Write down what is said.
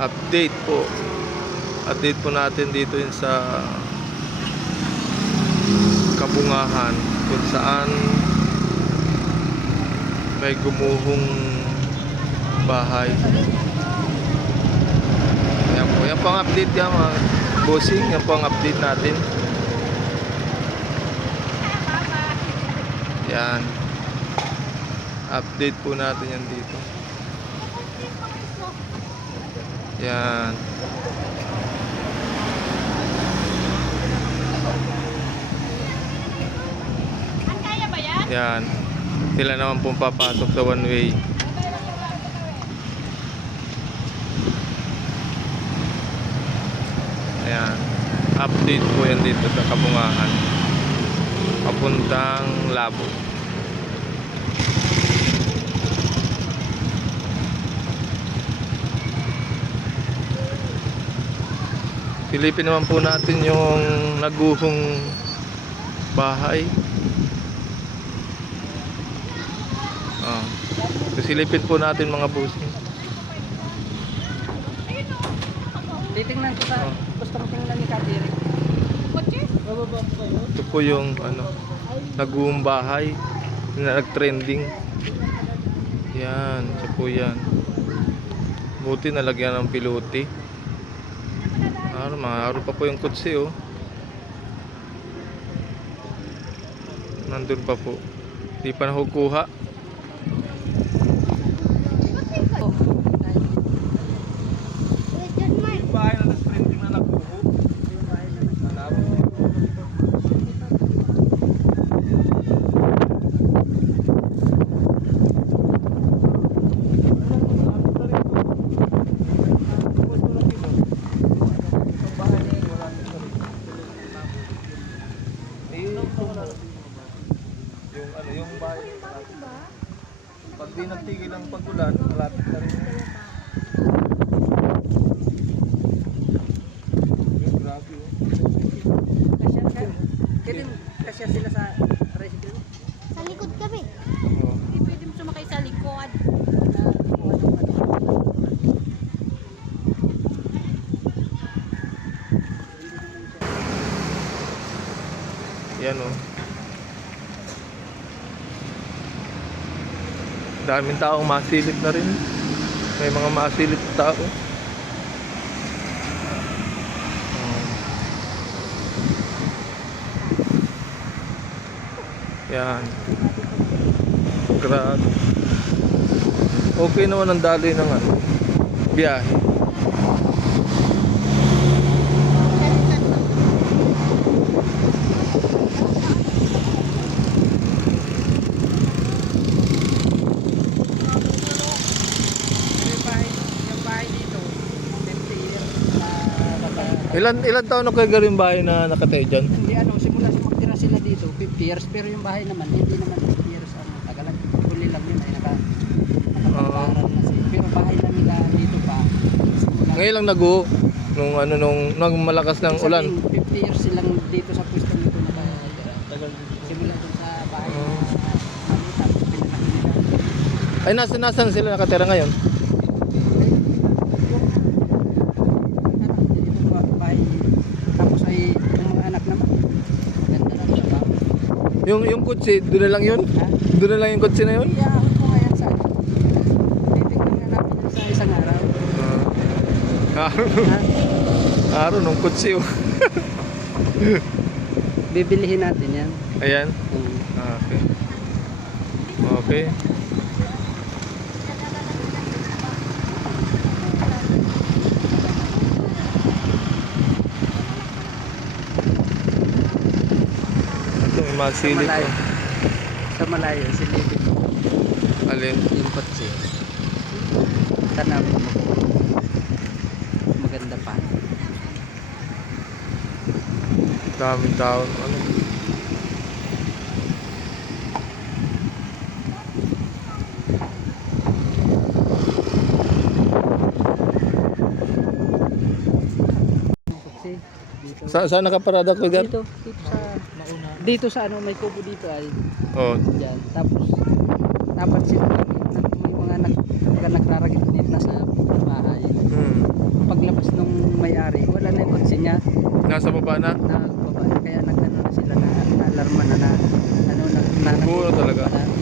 update po. Update po natin dito yun sa Kabungahan, kung saan may gumuhong bahay. Yan po, yan po ang update yan mga bossing. Yan po ang update natin. Yan, update po natin yan dito. Yan. Yan. Sila naman pong papasok sa one way. Ayan. Update po yan dito sa Kabungahan. Papuntang Labo. Silipin naman po natin yung naguhong bahay. Silipin po natin mga bossing. Titingnan ko sa gusto mo tingnan ni Kadiri. Ito po yung naguhong bahay na nag-trending. Yan, ito po yan. Buti nalagyan ng pilote. Mga araw pa po yung kutsi, oh. Nandun pa po. Di pa nakukuha. Bahay na nag-trending na nakuho. Yung bahay. Pag di nagtigil ang pag-ulan, malapit na rin. Grabe, oh. Kasya sila sa tricycle. Sa likod kami. Oh. Hindi pwede mo sumakay sa likod. Yan, oh. Daming taong masilip na rin. May mga masilip na tao. Yan. Grabe. Okay naman ang daloy ng biyahe. Ilan taon na kayo galing bahay na nakatay dyan? Hindi simula sa magtira sila dito, 50 years, pero yung bahay naman, hindi naman 50 years tagalan. Huli lang yun ay nakapag-aral na siya. Pero bahay na nila dito pa. Ngayon lang nung nung malakas ng ulan. 50 years silang dito sa pwesto nito na tagal. Simula dun sa bahay na tapos pinalaki nila. Ay, nasan sila nakatira ngayon? Tapos ay yung mga anak naman. Maganda na sa bahay. Yung kutsi, doon na lang yun? Ha? Doon na lang yung kutsi na yun? Iyahon ko ngayon sa titignan nga namin yun sa isang araw. Araw nung kutsi, oh. Bibilihin natin yan. Ayan. Okay. Okay. Ito, may masilip Malayo. ko. Sa malayo, silipin mo. Alin? Yung kotse. Tanawin mo. Maganda pa. Daming tao. Saan nakaparada ko, Gar? Dito sa may kubo dito ay. Oh. Diyan. Tapos dapat sila may mga nagraragit dito na sa bahay. Nasa baba na? na babae. Kaya nag-ano na sila na alarma na ano na Siguro talaga. na